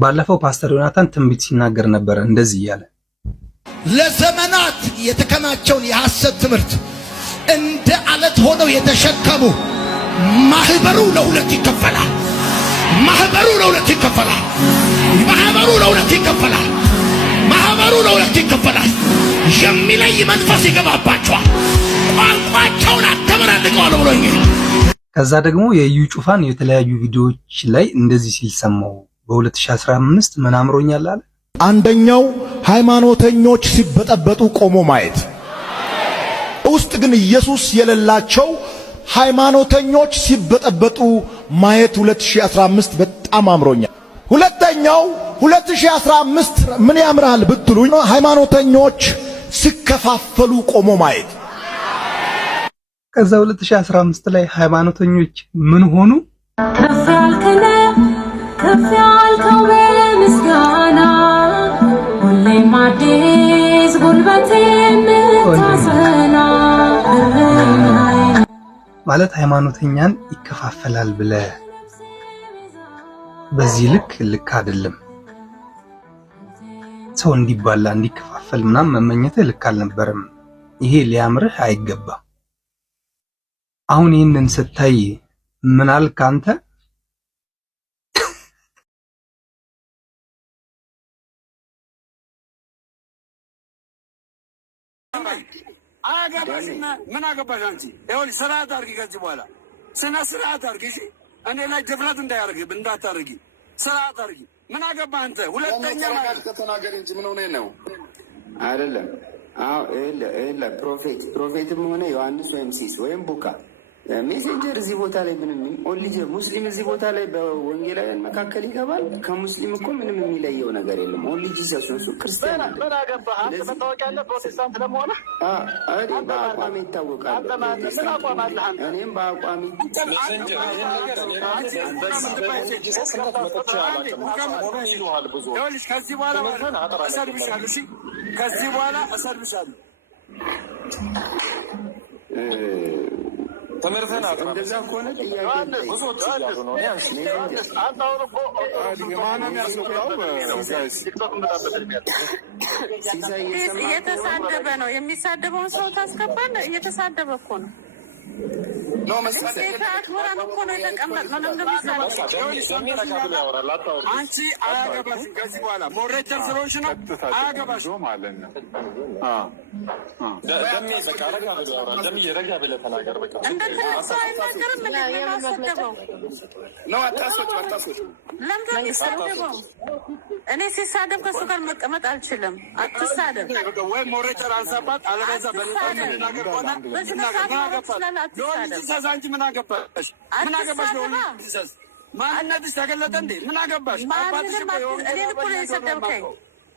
ባለፈው ፓስተር ዮናታን ትንቢት ሲናገር ነበር እንደዚህ እያለ ለዘመናት የተከማቸውን የሐሰት ትምህርት እንደ አለት ሆነው የተሸከሙ ማህበሩ ለሁለት ይከፈላል። ማህበሩ ለሁለት ይከፈላል። ማህበሩ ለሁለት ይከፈላል። ማህበሩ ለሁለት ይከፈላል። የሚለይ መንፈስ ይገባባቸዋል። ቋንቋቸውን አተመራልቀዋል ብሎኝ ከዛ ደግሞ የኢዩ ጩፋን የተለያዩ ቪዲዮዎች ላይ እንደዚህ ሲል ሰማው። በ2015 ምን አምሮኛል አለ። አንደኛው ሃይማኖተኞች ሲበጠበጡ ቆሞ ማየት፣ ውስጥ ግን ኢየሱስ የሌላቸው ሃይማኖተኞች ሲበጠበጡ ማየት 2015 በጣም አምሮኛል። ሁለተኛው 2015 ምን ያምራል ብትሉኝ ሃይማኖተኞች ሲከፋፈሉ ቆሞ ማየት። ከዛ 2015 ላይ ሃይማኖተኞች ምን ሆኑ? ከፍ ያልከው በምስጋና ሁሌም አዲስ ጉልበት የምታጸና ማለት ሃይማኖተኛን ይከፋፈላል ብለ በዚህ ልክ አይደለም። ሰው እንዲባላ እንዲከፋፈል ምናምን መመኘትህ ልክ አልነበረም። ይሄ ሊያምርህ አይገባም። አሁን ይህንን ስታይ ምን አልክ አንተ? አገባሽና ምን አገባሽ አንቺ? ይኸውልሽ ስርዓት አድርጊ። ከዚህ በኋላ ስነ ስርዓት አድርጊ። እሺ እኔ ላይ ድፍረት እንዳታደርጊ ስርዓት አድርጊ። ምን አገባህ አንተ? ሁለተኛ ማለት ከተናገር እንጂ ምን ሆነ ነው አይደለም። አዎ ኤላ ፕሮፌትም ሆነ ዮሐንስ ወይም ሲስ ወይም ቡካ ሜሴንጀር እዚህ ቦታ ላይ ምንም ኦንሊ ሙስሊም እዚህ ቦታ ላይ በወንጌላውያን መካከል ይገባል። ከሙስሊም እኮ ምንም የሚለየው ነገር የለም። ኦንሊ ጂሰስ ነው። እሱ ክርስቲያን ነው። ምን አገባህ አንተ? መታወቂያ ያለ ፕሮቴስታንት ለመሆነ እኔ በአቋሜ ይታወቃል። ምን አቋም አለህ አንተ? እኔም በአቋሜ ከዚህ በኋላ እሰርብሻለሁ። ተመርተና እንደዛ ከሆነ ብዙዎች ይያዙ ነው። እየተሳደበ ነው። የሚሳደበውን ሰው ታስገባለህ። እየተሳደበ እኮ ነው። አንቺ አያገባሽም። ከዚህ በኋላ ሞሬተር ስለሆንሽ ነው። አያገባሽም ማለት ነው። እኔ ሲሳደብ ከሱ ጋር መቀመጥ አልችልም። አትሳደብ ወይ ሞሬተር አንሳባት አለበዛ በነገር ሆነ አንቺ ምን አገባሽ? ምን አገባሽ? ማንነትሽ ተገለጠ እንዴ? ምን አገባሽ? አባትሽ እኮ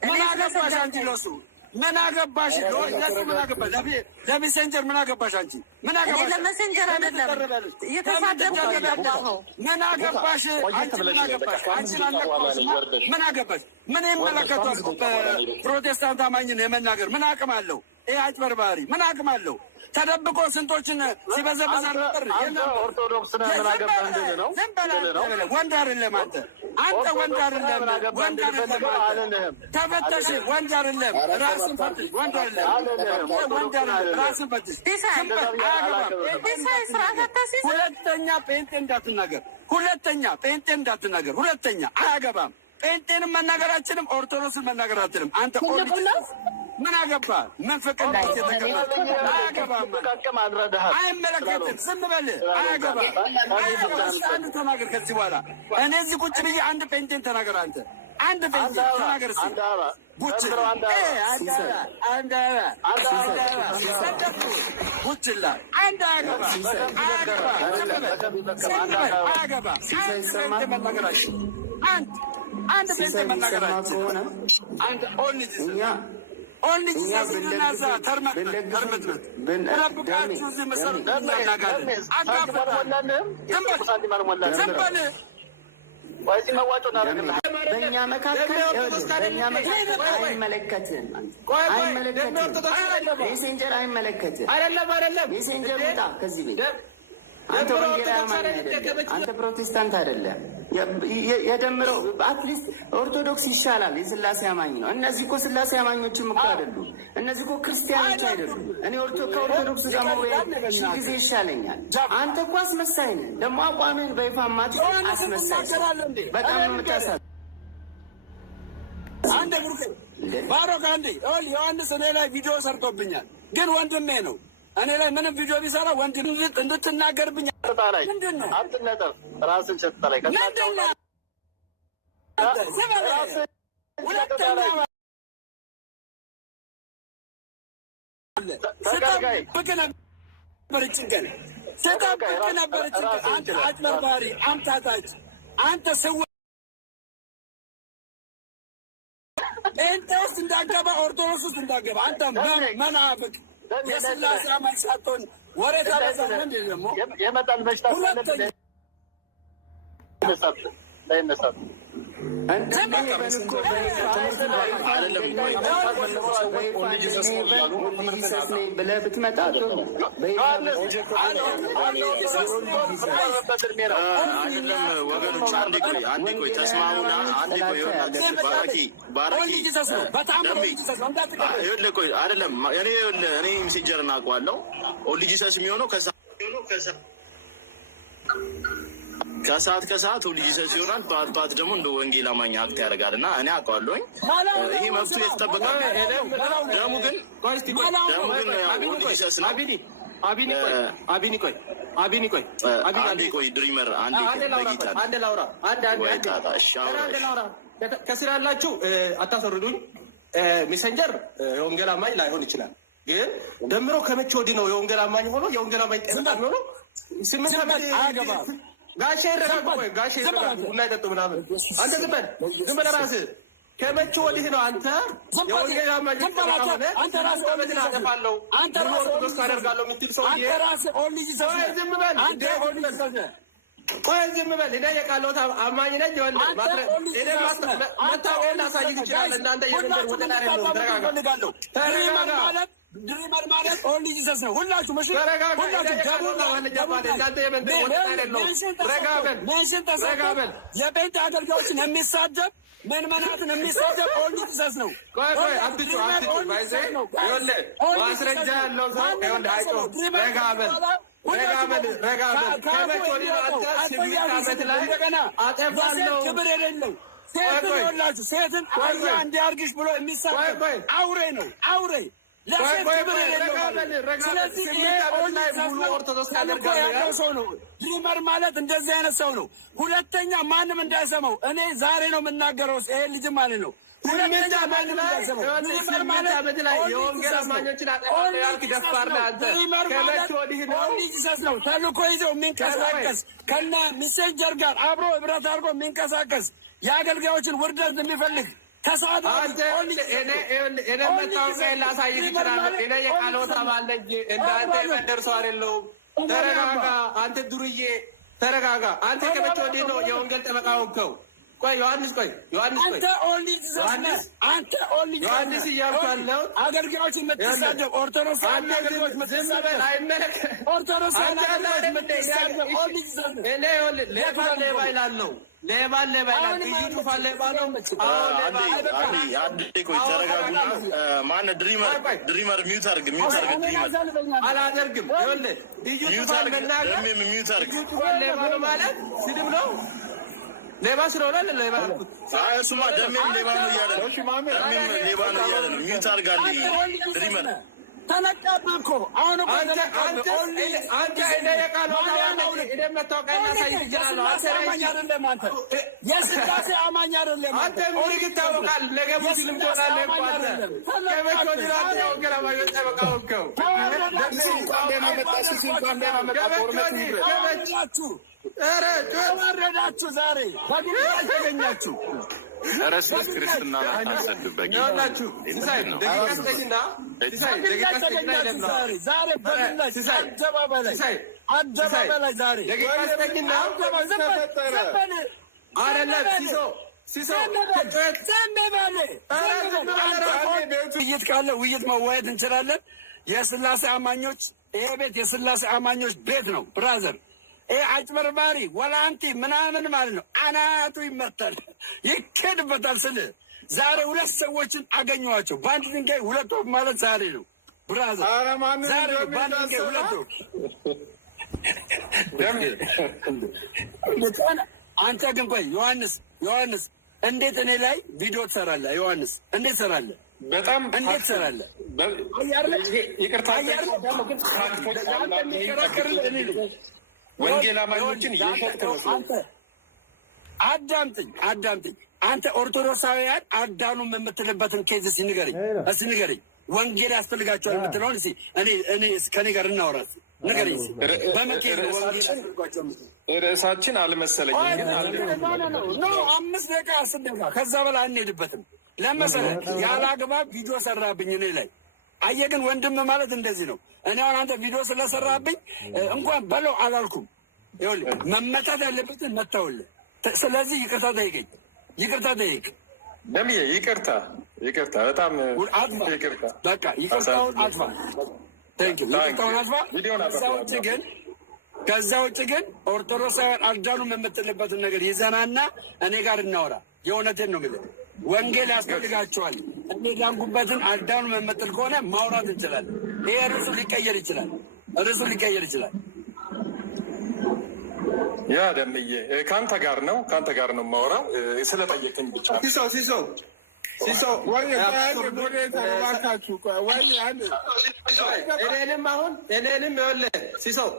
ምን አገባሽ አንቺ? ለሱ ምን አገባሽ? ለሱ ምን አገባሽ? ለሜሴንጀር ምን አገባሽ አንቺ? ምን አገባሽ? ለሜሴንጀር አይደለም እየተሳደብኩ ነው። ምን አገባሽ አንቺ? ምን አገባሽ አንቺ? ምን አገባሽ? ምን ይመለከቷል? ፕሮቴስታንት አማኝን የመናገር ምን አቅም አለው? ይሄ አጭበርባሪ ምን አቅም አለው? ተደብቆ ስንቶችን ሲበዘበዝ ነበር። ኦርቶዶክስ ነህ ምን አገባህ እንዴ ነው? ወንድ አይደለም አንተ ወንድ አይደለም። ወንድ አይደለም። ተፈተሽ ወንድ አይደለም። ራስን ፈትሽ ወንድ አይደለም። ወንድ አይደለም። ራስን ፈትሽ። ሁለተኛ ጴንጤ እንዳትናገር። ሁለተኛ አያገባም። ጴንጤንም መናገር አችልም። ኦርቶዶክስን መናገር አችልም። አንተ ምን አገባህ? መንፈቅና አያገባም። አይመለከትም። ዝም በል። አያገባም። አንድ ተናገር። ከዚህ በኋላ እኔ እዚህ ቁጭ ብዬ አንድ ጴንጤን ተናገር። አንተ አንድ ጴንጤ ተናገር። ቡችላ አንድ አንድ ጴንጤ መናገራችን አንድ ኦንሊ ጂሰስ እናዛ ተርመት ረብቃችሁ እዚህ መሰረት እናጋለን። በእኛ መካከል አይመለከትም። ሜሴንጀር አይመለከትም። ሜሴንጀር ውጣ ከዚህ ቤት አንተ ወንጌላዊ አይደለም፣ አንተ ፕሮቴስታንት አይደለም። የደምረው አትሊስት ኦርቶዶክስ ይሻላል። የስላሴ አማኝ ነው። እነዚህ እኮ ስላሴ አማኞችም እኮ አይደሉም። እነዚህ እኮ ክርስቲያኖች አይደሉም። እኔ ከኦርቶዶክስ ጋር መወያየት ሺህ ጊዜ ይሻለኛል። አንተ እኮ አስመሳይ ነህ። ደግሞ አቋምህን በይፋ ማት አስመሳይ በጣም የምታሳብ አንድ ብሩክ ባሮክ አንዴ ዮሐንስ እኔ ላይ ቪዲዮ ሰርቶብኛል፣ ግን ወንድሜ ነው። እኔ ላይ ምንም ቪዲዮ ቢሰራ ወንድ እንድትናገርብኝ ምንድን ነው? አትነጠፍ፣ ራስን ሸጥተላይ ስጠብቅ ነበር ጭንቀን። አንተ አጭበርባሪ፣ አምታታች፣ አንተ ስው ጴንጤ ውስጥ እንዳገባ ኦርቶዶክስ ውስጥ እንዳገባ አንተ መናፍቅ የስላሴ አማኝ ሳትሆን ወሬ ታበዛ። ምንድን ደግሞ የመጣል በሽታ ሁለተኛ እንዳይነሳት ብለህ ብትመጣ ወገኖች አንዴ ቆይ ተስማሙና፣ አንዴ ቆይ አይደለም እኔ ሜሴንጀር እናውቀዋለሁ። ኦንሊ ጂሰስ የሚሆነው ከሰዓት ኦንሊ ጂሰስ ይሆናል። ጠዋት ደግሞ እንደ ወንጌል አማኝ አክት ያደርጋል እና እኔ አውቀዋለሁኝ። ይህ መብቱ የተጠበቀ ደሙ ግን ኦንሊ ጂሰስ ነው። አቢኒ ቆይ አንዴ ቆይ ድሪመር አንዴ ላውራ። ከስራ ያላችሁ አታስወርዱኝ። ሜሴንጀር የወንጌል አማኝ ላይሆን ይችላል፣ ግን ደምሮ ከመቼ ወዲህ ነው የወንጌል አማኝ ሆኖ የወንጌል አማኝ ጠበቃ ሆኖ ስምንት ጋሼ ይረጋጉ፣ ጋሼ ይረጋጉ፣ ቡና ይጠጡ ምናምን። አንተ ዝም በል ራስህ። ከመቼ ወዲህ ነው አንተ የወንጌል አማኝ ጠበቃ ሆነ አንተ ራስህ ወንጌል አጠፋለሁ አንተ ኦርቶዶክስ አደርጋለሁ የምትል ሰውዬ? አንተ ራስህ ኦንሊ ጂሰስ ዝም በል አንተ ኦንሊ ጂሰስ ቆይ ዝም በል። እኔ የቃሎት አማኝ ነኝ። መታወቂያ ላሳይህ ይችላል። እናንተ የመንገድ ወደዳር ነው። ተረጋጋ። ድሪመር ማለት ኦንሊ ጂሰስ ነው። ሁላችሁ መሽ የጴንጤ አገልጋዮችን የሚሳደብ ምዕመናትን የሚሳደብ ኦንሊ ጂሰስ ነው። ማስረጃ ያለው ሰው ክብር የሌለው ሴትን ይኸውላችሁ፣ ሴትን አያ እንዲያርግሽ ብሎ የሚሳደብ አውሬ ነው። አውሬ ለሴት ክብር የሌለው ስለዚህ ያለው ሰው ነው። ድሪመር ማለት እንደዚህ አይነት ሰው ነው። ሁለተኛ ማንም እንዳይሰማው እኔ ዛሬ ነው የምናገረው። ይሄ ልጅ ማለት ነው። ሁለተኛ ማንም እንዳይሰማው ድሪመር ማለት የወንጌል አማኞችን አጠቃላይ ደፋር ነው። ተልኮ ይዘው የሚንቀሳቀስ ከነ ሜሴንጀር ጋር አብሮ ህብረት አድርጎ የሚንቀሳቀስ የአገልጋዮችን ውርደት የሚፈልግ ከሰዓት እኔ መታወቂያ ላሳይህ ይችላለሁ። እኔ የቃሎት አባል ነኝ። እንዳንተ የመንደር ሰው አይደለሁም። ተረጋጋ አንተ ዱርዬ፣ ተረጋጋ። አንተ ከመቼ ወዲህ ነው የወንጌል ጠበቃ ሆንከው? ቆይ ዮሐንስ አንተ ኦንሊ ዮሐንስ እያልኩ ያለሁት አገልጋዮች የምትሳደብ ኦርቶዶክስ አገልጋዮች የምትሳደብ ኦርቶዶክስ አገልጋዮች የምትሳደብ ኦንሊ ሌባ ይላለሁ። ሌባ ይላል። እዩ ጩፋ ሌባ ነው። አንዴ ቆይ ተረጋጉና፣ ማነው ድሪመር ሚውት አድርግ። አላደርግም። ይኸውልህ እዩ ጩፋ መናገር ሚውት አድርግ። እዩ ጩፋ ሌባ ነው ማለት ስድብ ነው። ሌባ ስለሆነ ሌባ እሱማ ደሜም ሌባ ነው እያለ ነው። ሚውት አድርጋለህ ድሪመር። ተነቃብህ እኮ አሁን እኮ አንተ የስላሴ አማኝ አይደለም። አንተ ምን ይታወቃል? ነገ ሙስሊም ትሆናለህ እኮ ተወረዳችሁ ዛሬ በግንባር ተገኛችሁ። ረስስ ክርስትና አታሰድበኝ ያላችሁ አደባባይ ዛሬ ውይይት ካለ ውይይት መወያየት እንችላለን። የስላሴ አማኞች ይሄ ቤት የስላሴ አማኞች ቤት ነው። ብራዘር አጭበርባሪ ወላንቲ ምናምን ማለት ነው። አናቱ ይመታል፣ ይኬድበታል። ስል ዛሬ ሁለት ሰዎችን አገኘኋቸው በአንድ ድንጋይ ሁለት ወፍ ማለት ዛሬ ነው። ብራዘር ዛሬ በአንድ ድንጋይ ሁለት ወፍ። አንተ ግን ቆይ ዮሐንስ እንዴት እኔ ላይ ቪዲዮ ትሰራለህ? ዮሐንስ እንዴት ትሰራለህ? በጣም እንዴት ትሰራለህ? ይቅርታ ወንጌል አማኞችን አዳምጥኝ። አንተ ኦርቶዶክሳውያን አዳኑም የምትልበትን ኬዝ እስኪ ንገረኝ። ወንጌል ያስፈልጋቸዋል የምትለውን እስኪ እኔ ከኔ ጋር እናወራት ንገረኝ። ርዕሳችን አልመሰለኝም። 5 ደቂቃ 10 ደቂቃ ከዛ በላይ አንሄድበትም። ለመሰለህ ያለ አግባብ ቪዲዮ ሰራብኝ እኔ ላይ። አየህ ግን ወንድም ማለት እንደዚህ ነው። እኔ አሁን አንተ ቪዲዮ ስለሰራብኝ እንኳን በለው አላልኩም። ይኸውልህ መመታት ያለበትን መታውልህ። ስለዚህ ይቅርታ ጠይቅ። ደምዬ ይቅርታ፣ በጣም ይቅርታ። በቃ ይቅርታውን አጥፋ። ይቅርታውን አጥፋ። ከዛ ውጭ ግን ኦርቶዶክሳውያን አልዳኑም የምትልበትን ነገር ይዘናና እኔ ጋር እናወራ። የእውነቴን ነው የምልህ። ወንጌል ያስፈልጋቸዋል። እኔ ዳንኩበትን አልዳኑም የምትል ከሆነ ማውራት እንችላለን። ይሄ ርዕሱ ሊቀየር ይችላል። ያ ደምዬ ከአንተ ጋር ነው የማወራው ስለጠየቀኝ ብቻ።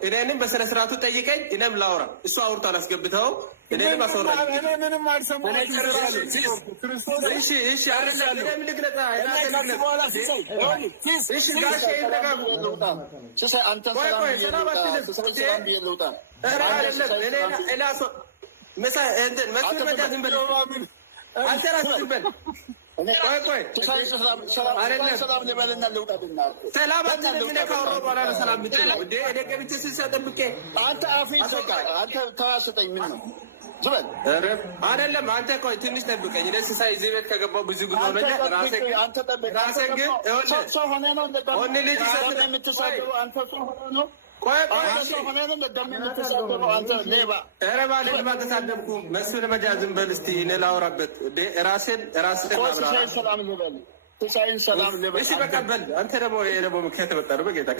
እኔንም በስነ ስርዓቱ ጠይቀኝ፣ እኔም ላውራ። እሱ አውርቶ አላስገብተው እኔንም አስወራኝ። ምንም አልሰማሁም። አይደለም አንተ ቆይ ትንሽ ጠብቀኝ። ለሲሳይ እዚህ ቤት ከገባሁ ብዙ ጊዜ ሆነኝ። ራሴን ግን ሰው ሆነ ነው ወንድ ልጅ የምትሳደበው አንተ ሰው ሆነ ነው። ቆይ ሰው ሆነ ነው የምትሳደበው አንተ ሌባ። ኧረ ባሌባ ተሳደብኩ። መስፍን መጃ ዝም በል እስኪ እኔ ላውራበት። ራሴን ሰላም ልበል። ትሳይን ሰላም ልበል። እሺ በቃ በል አንተ ደግሞ ምክንያት ተበጣሩ በጌታ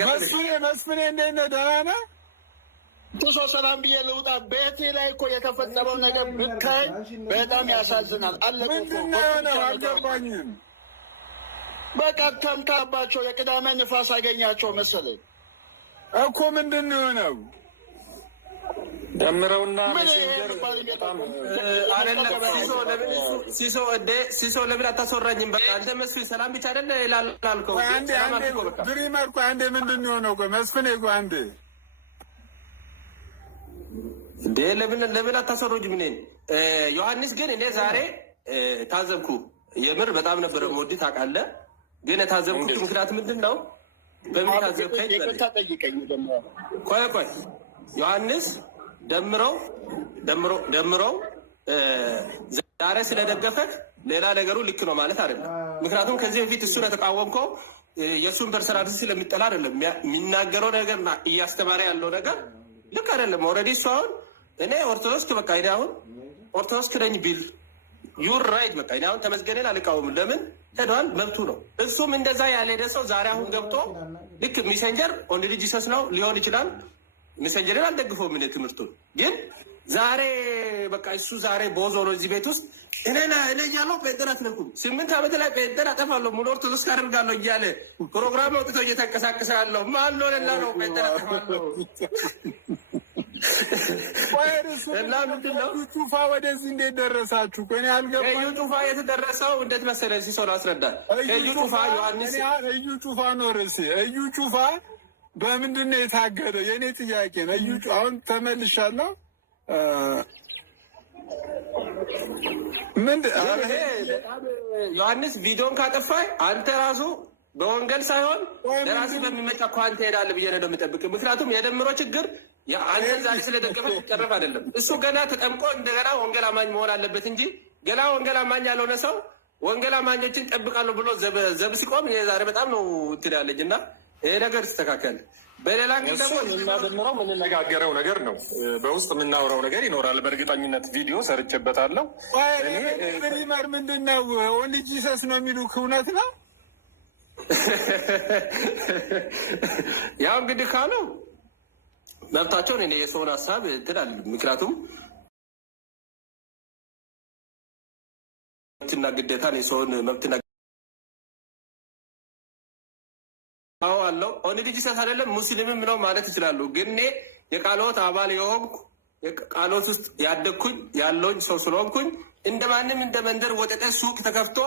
መስፍን እንዴት ነህ? ደህና ነህ? ቱሶ ሰላም ብዬ ልውጣ። ቤቴ ላይ እኮ የተፈጸመው ነገር ብታይ በጣም ያሳዝናል። ምንድን ነው የሆነው? አልገባኝም። በቃ ተምታባቸው የቅዳሜ ንፋስ አገኛቸው መሰለኝ እኮ። ምንድን ነው የሆነው? ደምረውና ሜሴንጀር ሲሶ ለምን አታስወራኝም? በቃ አንተ መስፍን ሰላም ብቻ አይደለ ላልከው ድሪመር እኮ አንዴ ምንድን ነው የሆነው? መስፍን እኮ አንዴ እንዴ ለምን አታሰሩኝ? ምን ዮሐንስ ግን እኔ ዛሬ ታዘብኩ። የምር በጣም ነበር የምወድህ ታውቃለህ። ግን የታዘብኩት ምክንያት ምንድን ነው? በምን ታዘብከኝ? ቆይ ዮሐንስ ደምረው ዛሬ ስለደገፈት ሌላ ነገሩ ልክ ነው ማለት አይደለም። ምክንያቱም ከዚህ በፊት እሱን የተቃወምከው የእሱን ፐርሰናሊቲ ስለሚጠላ አይደለም። የሚናገረው ነገርና እያስተማረ ያለው ነገር ልክ አይደለም። ኦልሬዲ እሱ አሁን እኔ ኦርቶዶክስ በቃ እኔ አሁን ኦርቶዶክስ ነኝ ቢል ዩር ራይት። በቃ እኔ አሁን ተመስገኔን አልቃወምም። ለምን ሄዷል፣ መብቱ ነው። እሱም እንደዛ ያልሄደ ሰው ዛሬ አሁን ገብቶ ልክ ሜሴንጀር ኦንሊ ጂሰስ ነው ሊሆን ይችላል። ሜሴንጀርን አልደግፈውም እኔ ትምህርቱን። ግን ዛሬ በቃ እሱ ዛሬ ቦዞ ነው እዚህ ቤት ውስጥ እኔ እያለሁ ጴንጤን አትነኩም 8 ዓመት ላይ ጴንጤን አጠፋለሁ ሙሉ ኦርቶዶክስ አደርጋለሁ እያለ ፕሮግራም አውጥቶ እየተንቀሳቀሰ ያለው ማን ነው? ሌላ ነው ጴንጤን አጠፋለሁ እና ምንድን ነው ጩፋ ወደዚህ እንዴት ደረሳችሁ? እኔ አልገባኝም። እዩ ጩፋ የተደረሰው እንዴት መሰለህ? እዚህ ሰው ላስረዳህ። እዩ ጩፋ ዮሐንስ እዩ ጩፋ ነው ርዕሴ። እዩ ጩፋ በምንድን ነው የታገደው? የእኔ ጥያቄ ነው። እዩ አሁን ተመልሻለሁ። ዮሐንስ ቪዲዮን ካጠፋህ አንተ ራሱ በወንጌል ሳይሆን ለራስህ በሚመጣ እኮ አንተ ሄዳለህ ብዬ ነው የምጠብቅህ። ምክንያቱም የደምሮ ችግር አንተን ዛሬ ስለደገፈ ይቀረፍ አይደለም። እሱ ገና ተጠምቆ እንደገና ወንጌል አማኝ መሆን አለበት እንጂ ገና ወንጌል አማኝ ያልሆነ ሰው ወንጌል አማኞችን ጠብቃለሁ ብሎ ዘብ ሲቆም ዛሬ በጣም ነው እንትን ያለኝ እና ይሄ ነገር ይስተካከል። በሌላ ግን ደግሞ የምናደምረው የምንነጋገረው ነገር ነው። በውስጥ የምናውረው ነገር ይኖራል። በእርግጠኝነት ቪዲዮ ሰርቼበታለሁ። ሪመር ምንድን ነው? ኦንሊ ጂሰስ ነው የሚሉ እውነት ነው? ያው እንግዲህ ካለው መብታቸውን እኔ የሰውን ሀሳብ ትላል። ምክንያቱም መብትና ግዴታ የሰውን መብትና አለው ኦንሊ ጂሰስ አይደለም ሙስሊምም ነው ማለት ይችላሉ። ግን እኔ የቃሎት አባል የሆንኩ ቃሎት ውስጥ ያደግኩኝ ያለውኝ ሰው ስለሆንኩኝ እንደማንም እንደ መንደር ወጠጤ ሱቅ ተከፍቶ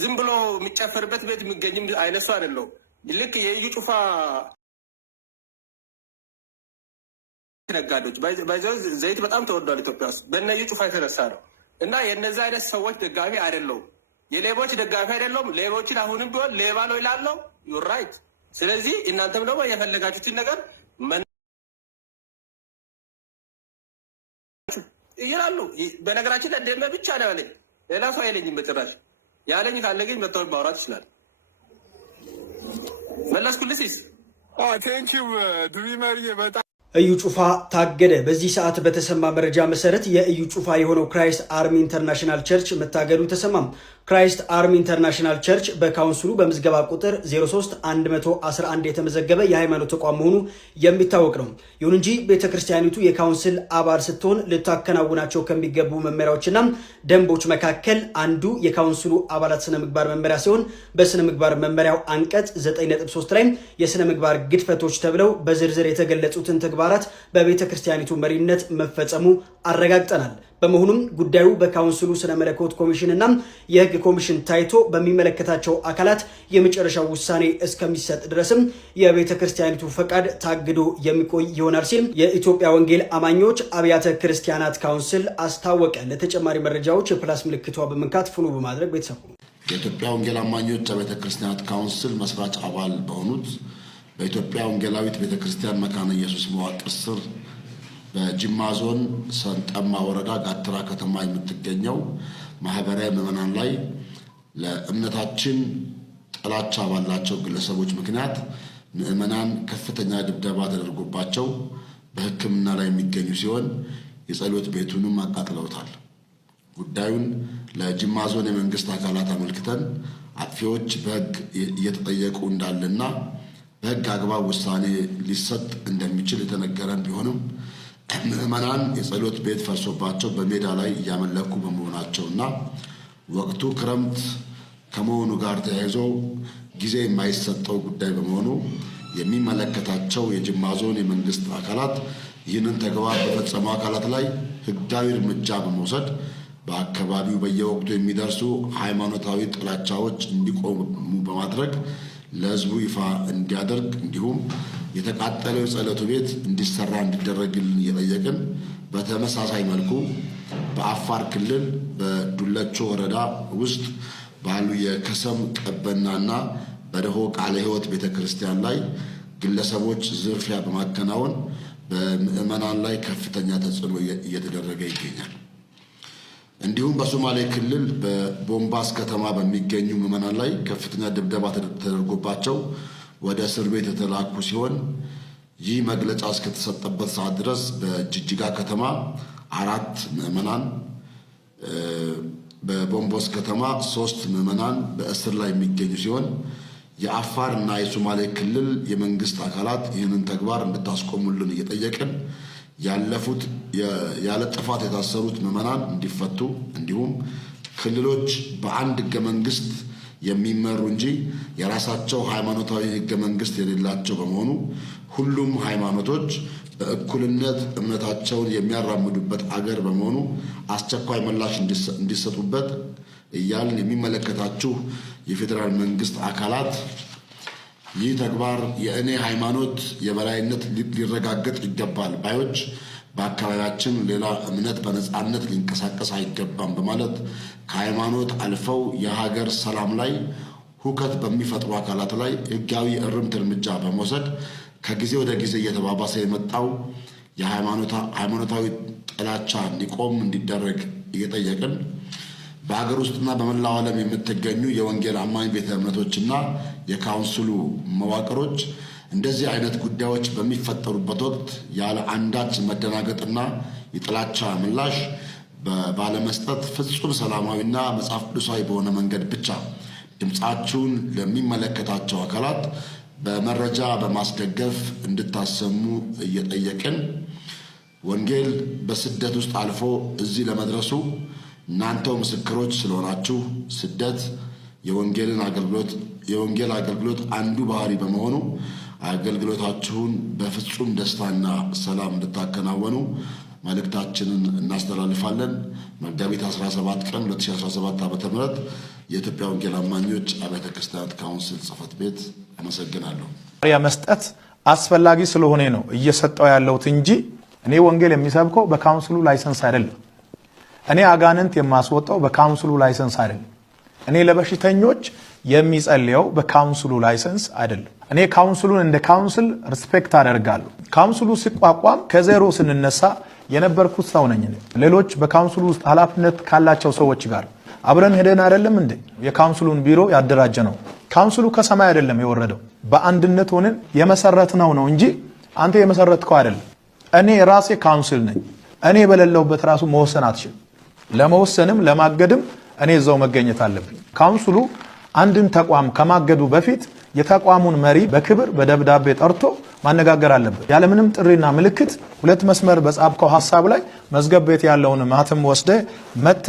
ዝም ብሎ የሚጨፈርበት ቤት የሚገኝም አይነት ሰው አይደለሁም። ልክ የኢዩ ጩፋ ነጋዴዎች ዘይት በጣም ተወዷል ኢትዮጵያ ውስጥ በእነ ኢዩ ጩፋ የተነሳ ነው። እና የእነዚህ አይነት ሰዎች ደጋፊ አይደለሁም። የሌቦች ደጋፊ አይደለሁም። ሌቦችን አሁንም ቢሆን ሌባ ነው ይላለው። ዩር ራይት። ስለዚህ እናንተም ደግሞ የፈለጋችሁትን ነገር ይላሉ። በነገራችን ላይ ደመ ብቻ ነው ያለኝ፣ ሌላ ሰው አይለኝም በጭራሽ። ያለኝ ካለ ግን መጥተው ማውራት ይችላል። መለስኩልሲስ ቴንኪው ድሪመር በጣም እዩ ጩፋ ታገደ። በዚህ ሰዓት በተሰማ መረጃ መሰረት የእዩ ጩፋ የሆነው ክራይስት አርሚ ኢንተርናሽናል ቸርች መታገዱ ተሰማም። ክራይስት አርሚ ኢንተርናሽናል ቸርች በካውንስሉ በምዝገባ ቁጥር 03111 የተመዘገበ የሃይማኖት ተቋም መሆኑ የሚታወቅ ነው። ይሁን እንጂ ቤተክርስቲያኒቱ የካውንስል አባል ስትሆን ልታከናውናቸው ከሚገቡ መመሪያዎችና ደንቦች መካከል አንዱ የካውንስሉ አባላት ስነ ምግባር መመሪያ ሲሆን በስነ ምግባር መመሪያው አንቀጽ 9.3 ላይ የስነ ምግባር ግድፈቶች ተብለው በዝርዝር የተገለጹትን ተግባራት በቤተክርስቲያኒቱ መሪነት መፈጸሙ አረጋግጠናል። በመሆኑም ጉዳዩ በካውንስሉ ስነ መለኮት ኮሚሽንና የህግ ኮሚሽን ታይቶ በሚመለከታቸው አካላት የመጨረሻው ውሳኔ እስከሚሰጥ ድረስም የቤተ ክርስቲያኒቱ ፈቃድ ታግዶ የሚቆይ ይሆናል ሲል የኢትዮጵያ ወንጌል አማኞች አብያተ ክርስቲያናት ካውንስል አስታወቀ። ለተጨማሪ መረጃዎች የፕላስ ምልክቷ በመንካት ፍኑ በማድረግ ቤተሰቡ የኢትዮጵያ ወንጌል አማኞች አብያተ ክርስቲያናት ካውንስል መስራች አባል በሆኑት በኢትዮጵያ ወንጌላዊት ቤተ ክርስቲያን መካነ ኢየሱስ መዋቅር ስር በጅማ ዞን ሰንጠማ ወረዳ ጋትራ ከተማ የምትገኘው ማህበራዊ ምዕመናን ላይ ለእምነታችን ጥላቻ ባላቸው ግለሰቦች ምክንያት ምዕመናን ከፍተኛ ድብደባ ተደርጎባቸው በሕክምና ላይ የሚገኙ ሲሆን የጸሎት ቤቱንም አቃጥለውታል። ጉዳዩን ለጅማ ዞን የመንግስት አካላት አመልክተን አጥፊዎች በሕግ እየተጠየቁ እንዳለና በሕግ አግባብ ውሳኔ ሊሰጥ እንደሚችል የተነገረን ቢሆንም ምዕመናን የጸሎት ቤት ፈርሶባቸው በሜዳ ላይ እያመለኩ በመሆናቸውና ወቅቱ ክረምት ከመሆኑ ጋር ተያይዞ ጊዜ የማይሰጠው ጉዳይ በመሆኑ የሚመለከታቸው የጅማ ዞን የመንግስት አካላት ይህንን ተግባር በፈጸሙ አካላት ላይ ህጋዊ እርምጃ በመውሰድ በአካባቢው በየወቅቱ የሚደርሱ ሃይማኖታዊ ጥላቻዎች እንዲቆሙ በማድረግ ለህዝቡ ይፋ እንዲያደርግ እንዲሁም የተቃጠለው ጸሎት ቤት እንዲሰራ እንዲደረግልን እየጠየቅን በተመሳሳይ መልኩ በአፋር ክልል በዱለቾ ወረዳ ውስጥ ባሉ የከሰም ቀበናና በደሆ ቃለ ሕይወት ቤተክርስቲያን ላይ ግለሰቦች ዝርፊያ በማከናወን በምዕመናን ላይ ከፍተኛ ተጽዕኖ እየተደረገ ይገኛል። እንዲሁም በሶማሌ ክልል በቦምባስ ከተማ በሚገኙ ምዕመናን ላይ ከፍተኛ ድብደባ ተደርጎባቸው ወደ እስር ቤት የተላኩ ሲሆን ይህ መግለጫ እስከተሰጠበት ሰዓት ድረስ በጅጅጋ ከተማ 4 ምዕመናን፣ በቦምቦስ ከተማ 3 ምዕመናን በእስር ላይ የሚገኙ ሲሆን የአፋር እና የሶማሌ ክልል የመንግስት አካላት ይህንን ተግባር እንድታስቆሙልን እየጠየቅን ያለፉት ያለ ጥፋት የታሰሩት ምዕመናን እንዲፈቱ እንዲሁም ክልሎች በአንድ ህገ መንግስት የሚመሩ እንጂ የራሳቸው ሃይማኖታዊ ህገ መንግስት የሌላቸው በመሆኑ ሁሉም ሃይማኖቶች በእኩልነት እምነታቸውን የሚያራምዱበት አገር በመሆኑ አስቸኳይ ምላሽ እንዲሰጡበት እያልን የሚመለከታችሁ የፌዴራል መንግስት አካላት ይህ ተግባር የእኔ ሃይማኖት የበላይነት ሊረጋገጥ ይገባል ባዮች በአካባቢያችን ሌላ እምነት በነጻነት ሊንቀሳቀስ አይገባም በማለት ከሃይማኖት አልፈው የሀገር ሰላም ላይ ሁከት በሚፈጥሩ አካላት ላይ ህጋዊ እርምት እርምጃ በመውሰድ ከጊዜ ወደ ጊዜ እየተባባሰ የመጣው የሃይማኖታዊ ጥላቻ እንዲቆም እንዲደረግ እየጠየቅን በሀገር ውስጥና በመላው ዓለም የምትገኙ የወንጌል አማኝ ቤተ እምነቶችና የካውንስሉ መዋቅሮች እንደዚህ አይነት ጉዳዮች በሚፈጠሩበት ወቅት ያለ አንዳች መደናገጥና የጥላቻ ምላሽ ባለመስጠት ፍጹም ሰላማዊና መጽሐፍ ቅዱሳዊ በሆነ መንገድ ብቻ ድምፃችሁን ለሚመለከታቸው አካላት በመረጃ በማስደገፍ እንድታሰሙ እየጠየቅን ወንጌል በስደት ውስጥ አልፎ እዚህ ለመድረሱ እናንተው ምስክሮች ስለሆናችሁ ስደት የወንጌል አገልግሎት አንዱ ባህሪ በመሆኑ አገልግሎታችሁን በፍጹም ደስታና ሰላም እንድታከናወኑ መልእክታችንን እናስተላልፋለን። መጋቢት 17 ቀን 2017 ዓ.ም የኢትዮጵያ ወንጌል አማኞች አብያተ ክርስቲያናት ካውንስል ጽሕፈት ቤት። አመሰግናለሁ። መስጠት አስፈላጊ ስለሆነ ነው እየሰጠው ያለሁት እንጂ እኔ ወንጌል የሚሰብከው በካውንስሉ ላይሰንስ አይደለም። እኔ አጋንንት የማስወጣው በካውንስሉ ላይሰንስ አይደለም። እኔ ለበሽተኞች የሚጸልየው በካውንስሉ ላይሰንስ አይደለም። እኔ ካውንስሉን እንደ ካውንስል ሪስፔክት አደርጋለሁ። ካውንስሉ ሲቋቋም ከዜሮ ስንነሳ የነበርኩት ሰው ነኝ። ሌሎች በካውንስሉ ውስጥ ኃላፊነት ካላቸው ሰዎች ጋር አብረን ሄደን አይደለም እንዴ የካውንስሉን ቢሮ ያደራጀ ነው። ካውንስሉ ከሰማይ አይደለም የወረደው፣ በአንድነት ሆነን የመሰረትነው ነው እንጂ አንተ የመሰረትከው አይደለም። እኔ ራሴ ካውንስል ነኝ። እኔ በሌለውበት ራሱ መወሰን አትችልም። ለመወሰንም ለማገድም እኔ እዛው መገኘት አለብኝ። ካውንስሉ አንድን ተቋም ከማገዱ በፊት የተቋሙን መሪ በክብር በደብዳቤ ጠርቶ ማነጋገር አለበት። ያለምንም ጥሪና ምልክት ሁለት መስመር በጻፍከው ሐሳብ ላይ መዝገብ ቤት ያለውን ማተም ወስደ መተ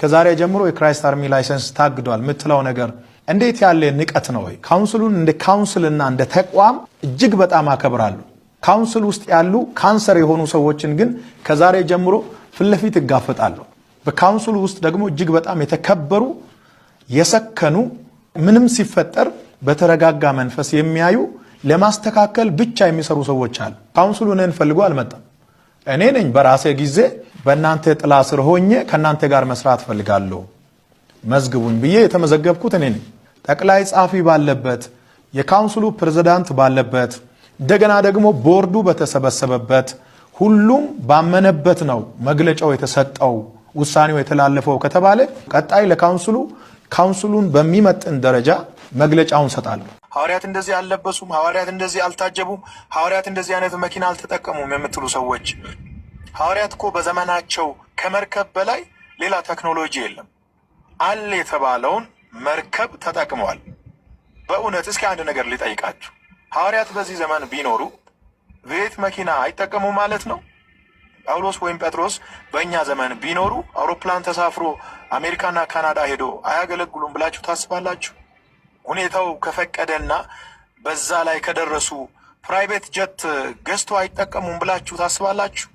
ከዛሬ ጀምሮ የክራይስት አርሚ ላይሰንስ ታግዷል የምትለው ነገር እንዴት ያለ ንቀት ነው? ካውንስሉን እንደ ካውንስልና እንደ ተቋም እጅግ በጣም አከብራለሁ። ካውንስል ውስጥ ያሉ ካንሰር የሆኑ ሰዎችን ግን ከዛሬ ጀምሮ ፊት ለፊት እጋፈጣለሁ። በካውንስሉ ውስጥ ደግሞ እጅግ በጣም የተከበሩ የሰከኑ ምንም ሲፈጠር በተረጋጋ መንፈስ የሚያዩ ለማስተካከል ብቻ የሚሰሩ ሰዎች አሉ። ካውንስሉ እኔን ፈልጎ አልመጣም። እኔ ነኝ በራሴ ጊዜ በእናንተ ጥላ ስር ሆኜ ከእናንተ ጋር መስራት ፈልጋለሁ መዝግቡኝ ብዬ የተመዘገብኩት እኔ ነኝ። ጠቅላይ ጻፊ ባለበት፣ የካውንስሉ ፕሬዝዳንት ባለበት፣ እንደገና ደግሞ ቦርዱ በተሰበሰበበት ሁሉም ባመነበት ነው መግለጫው የተሰጠው ውሳኔው የተላለፈው ከተባለ ቀጣይ ለካውንስሉ ካውንስሉን በሚመጥን ደረጃ መግለጫውን ሰጣለሁ። ሐዋርያት እንደዚህ አልለበሱም፣ ሐዋርያት እንደዚህ አልታጀቡም፣ ሐዋርያት እንደዚህ አይነት መኪና አልተጠቀሙም የምትሉ ሰዎች ሐዋርያት እኮ በዘመናቸው ከመርከብ በላይ ሌላ ቴክኖሎጂ የለም። አለ የተባለውን መርከብ ተጠቅመዋል። በእውነት እስኪ አንድ ነገር ሊጠይቃችሁ፣ ሐዋርያት በዚህ ዘመን ቢኖሩ ቤት መኪና አይጠቀሙ ማለት ነው? ጳውሎስ ወይም ጴጥሮስ በእኛ ዘመን ቢኖሩ አውሮፕላን ተሳፍሮ አሜሪካና ካናዳ ሄዶ አያገለግሉም ብላችሁ ታስባላችሁ? ሁኔታው ከፈቀደና በዛ ላይ ከደረሱ ፕራይቬት ጀት ገዝቶ አይጠቀሙም ብላችሁ ታስባላችሁ?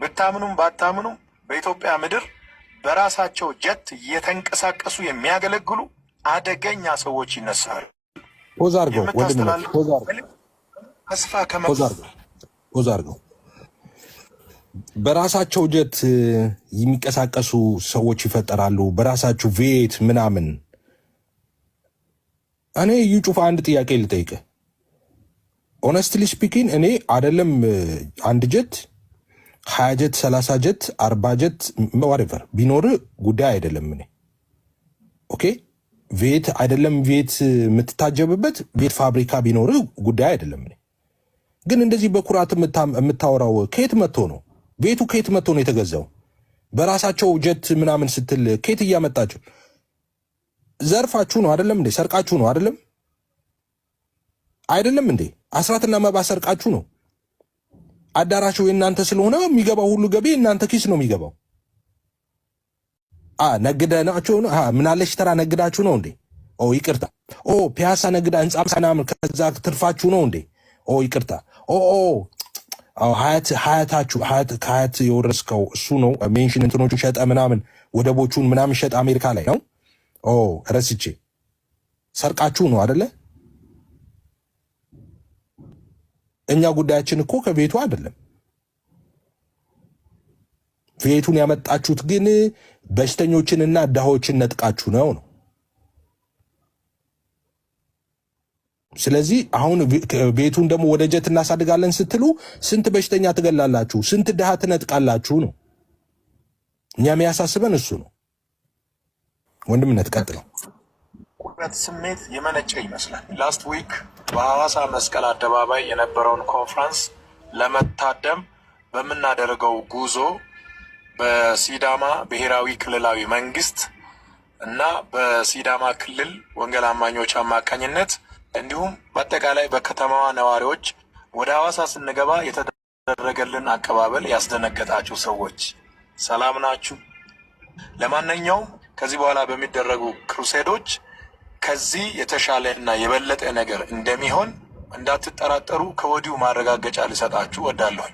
ብታምኑም ባታምኑም በኢትዮጵያ ምድር በራሳቸው ጀት እየተንቀሳቀሱ የሚያገለግሉ አደገኛ ሰዎች ይነሳሉ። ፖዛርገው በራሳቸው ጀት የሚንቀሳቀሱ ሰዎች ይፈጠራሉ። በራሳቸው ቬት ምናምን። እኔ እዩ ጩፋ አንድ ጥያቄ ልጠይቅ። ኦነስትሊ ስፒኪንግ እኔ አይደለም አንድ ጀት 20 ጀት 30 ጀት 40 ጀት ዋሬቨር ቢኖር ጉዳይ አይደለም። እኔ ኦኬ ቬት አይደለም ቬት የምትታጀብበት ቬት ፋብሪካ ቢኖር ጉዳይ አይደለም። እኔ ግን እንደዚህ በኩራት የምታወራው ከየት መጥቶ ነው? ቤቱ ከየት መጥቶ ነው የተገዛው? በራሳቸው ጀት ምናምን ስትል ከየት እያመጣችሁ? ዘርፋችሁ ነው አይደለም እንዴ? ሰርቃችሁ ነው አይደለም? አይደለም እንዴ? አስራትና መባ ሰርቃችሁ ነው። አዳራሹ የእናንተ ስለሆነ የሚገባው ሁሉ ገቢ እናንተ ኪስ ነው የሚገባው። ነግደናችሁ ነው። ምናለሽ ተራ ነግዳችሁ ነው እንዴ? ይቅርታ። ፒያሳ ነግዳ ህንጻ ምናምን ከዛ ትርፋችሁ ነው እንዴ? ይቅርታ። ሀያታችሁ ከሀያት የወረስከው እሱ ነው። ሜንሽን እንትኖቹን ሸጠ ምናምን ወደቦቹን ምናምን ሸጠ አሜሪካ ላይ ነው። ረስቼ ሰርቃችሁ ነው አደለ? እኛ ጉዳያችን እኮ ከቤቱ አይደለም። ቤቱን ያመጣችሁት ግን በሽተኞችንና ድሃዎችን ነጥቃችሁ ነው። ስለዚህ አሁን ቤቱን ደግሞ ወደ ጀት እናሳድጋለን ስትሉ ስንት በሽተኛ ትገላላችሁ? ስንት ድሃ ትነጥቃላችሁ ነው። እኛ የሚያሳስበን እሱ ነው። ወንድምነት ቀጥለው። ስሜት የመነጨ ይመስላል። ላስት ዊክ በሐዋሳ መስቀል አደባባይ የነበረውን ኮንፍራንስ ለመታደም በምናደርገው ጉዞ በሲዳማ ብሔራዊ ክልላዊ መንግስት እና በሲዳማ ክልል ወንጌል አማኞች አማካኝነት እንዲሁም በአጠቃላይ በከተማዋ ነዋሪዎች ወደ ሐዋሳ ስንገባ የተደረገልን አቀባበል ያስደነገጣችሁ ሰዎች ሰላም ናችሁ? ለማንኛውም ከዚህ በኋላ በሚደረጉ ክሩሴዶች ከዚህ የተሻለ እና የበለጠ ነገር እንደሚሆን እንዳትጠራጠሩ ከወዲሁ ማረጋገጫ ልሰጣችሁ ወዳለሁ።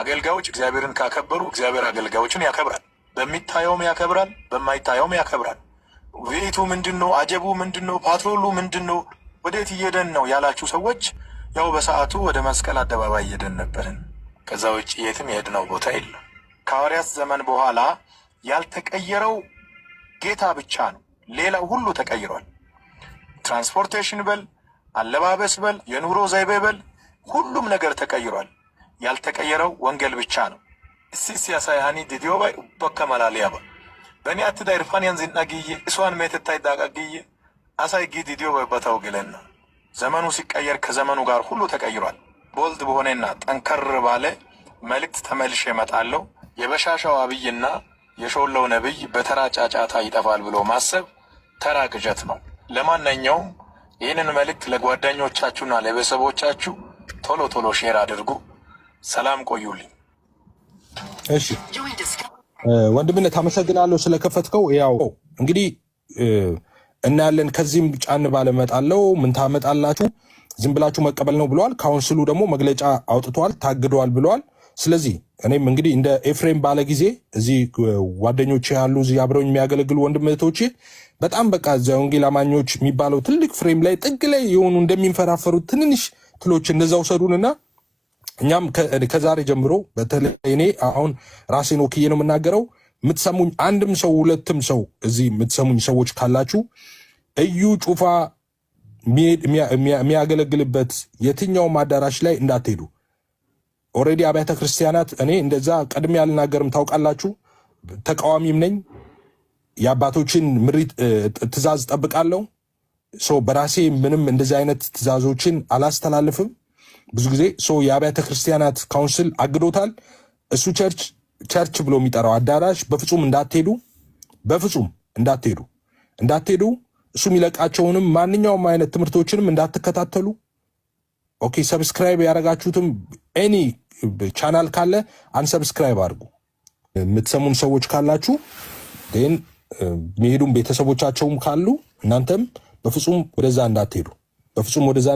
አገልጋዮች እግዚአብሔርን ካከበሩ እግዚአብሔር አገልጋዮችን ያከብራል። በሚታየውም ያከብራል፣ በማይታየውም ያከብራል። ቤቱ ምንድነው? አጀቡ ምንድነው? ፓትሮሉ ምንድነው? ወዴት እየደን ነው ያላችሁ ሰዎች ያው በሰዓቱ ወደ መስቀል አደባባይ እየደን ነበርን። ከዛ ውጭ የትም የሄድነው ቦታ የለም። ከሐዋርያት ዘመን በኋላ ያልተቀየረው ጌታ ብቻ ነው። ሌላው ሁሉ ተቀይሯል። ትራንስፖርቴሽን በል፣ አለባበስ በል፣ የኑሮ ዘይቤ በል፣ ሁሉም ነገር ተቀይሯል። ያልተቀየረው ወንጌል ብቻ ነው። እሲ ሲያሳያኒ ዲዲዮ ባይ በከመላሊያባ በእኔ አትዳይ ርፋንያን ዝናግዬ እሷን ሜትታይ ዳቃግዬ አሳይ ጊ ዲዲዮ በታው ግለና ዘመኑ ሲቀየር ከዘመኑ ጋር ሁሉ ተቀይሯል። ቦልድ በሆነና ጠንከር ባለ መልእክት ተመልሼ እመጣለሁ። የበሻሻው አብይና የሾለው ነብይ በተራ ጫጫታ ይጠፋል ብሎ ማሰብ ተራ ቅዠት ነው። ለማንኛውም ይህንን መልእክት ለጓደኞቻችሁና ለቤተሰቦቻችሁ ቶሎ ቶሎ ሼር አድርጉ። ሰላም ቆዩልኝ። እሺ ወንድምነት አመሰግናለሁ ስለከፈትከው። ያው እንግዲህ እናያለን። ከዚህም ጫን ባለመጣለው ምን ታመጣላችሁ? ዝም ብላችሁ መቀበል ነው ብለዋል። ካውንስሉ ደግሞ መግለጫ አውጥቷል፣ ታግደዋል ብለዋል። ስለዚህ እኔም እንግዲህ እንደ ኤፍሬም ባለ ጊዜ እዚህ ጓደኞች ያሉ እዚህ አብረውኝ የሚያገለግሉ ወንድምቶቼ በጣም በቃ እዚያ ወንጌል አማኞች የሚባለው ትልቅ ፍሬም ላይ ጥግ ላይ የሆኑ እንደሚንፈራፈሩት ትንንሽ ትሎች እንደዛ ውሰዱንና እኛም ከዛሬ ጀምሮ በተለይ እኔ አሁን ራሴን ወክዬ ነው የምናገረው። የምትሰሙኝ አንድም ሰው ሁለትም ሰው እዚህ የምትሰሙኝ ሰዎች ካላችሁ እዩ ጩፋ የሚያገለግልበት የትኛውም አዳራሽ ላይ እንዳትሄዱ። ኦልሬዲ አብያተ ክርስቲያናት እኔ እንደዛ ቀድሜ አልናገርም፣ ታውቃላችሁ። ተቃዋሚም ነኝ። የአባቶችን ምሪት ትእዛዝ ጠብቃለሁ። በራሴ ምንም እንደዚህ አይነት ትእዛዞችን አላስተላልፍም። ብዙ ጊዜ የአብያተ ክርስቲያናት ካውንስል አግዶታል። እሱ ቸርች ብሎ የሚጠራው አዳራሽ በፍጹም እንዳትሄዱ፣ በፍጹም እንዳትሄዱ። እሱ የሚለቃቸውንም ማንኛውም አይነት ትምህርቶችንም እንዳትከታተሉ። ኦኬ፣ ሰብስክራይብ ያደረጋችሁትም ኤኒ ቻናል ካለ አንሰብስክራይብ አድርጉ። የምትሰሙን ሰዎች ካላችሁ ግን የሚሄዱም ቤተሰቦቻቸውም ካሉ እናንተም በፍጹም ወደዛ እንዳትሄዱ፣ በፍጹም ወደዛ